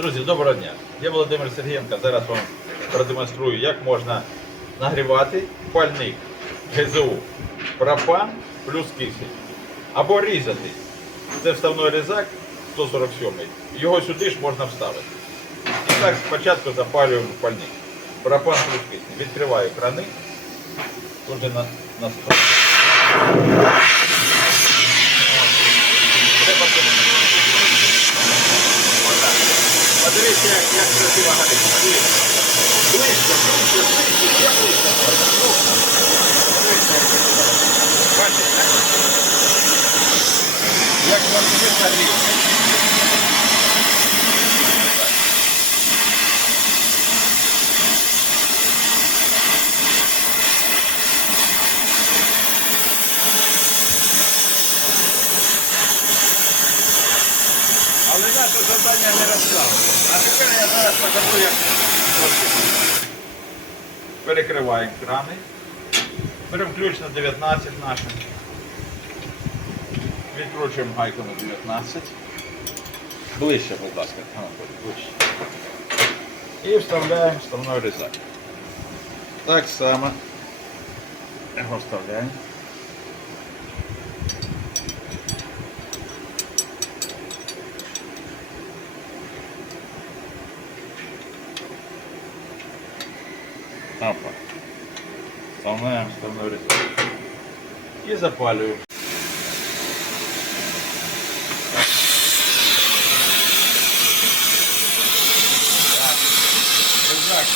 Друзі, доброго дня. Я Володимир Сергієнко. Зараз вам продемонструю, як можна нагрівати пальник ГЗУ пропан плюс кисень. Або різати. Це вставний різак 147 Його сюди ж можна вставити. І так спочатку запалюємо пальник. Пропан плюс кисень. Відкриваю крани. Тут же на, на Подивіться, як, як красиво горить. Подивіться. Ближче, ближче, ближче, ще ближче. Ну, Подивіться, як красиво горить. Бачите. Як вам видно наше завдання не розставили. А тепер я зараз покажу, як перекриваємо крани. Беремо ключ на 19 наше. Відкручуємо гайку на 19. Ближче, будь ласка. Ближче. І вставляємо вставной різак. Так само його вставляємо. Капа. Вставляем вставной ресурс. И запаливаем. Так. Рюкзак,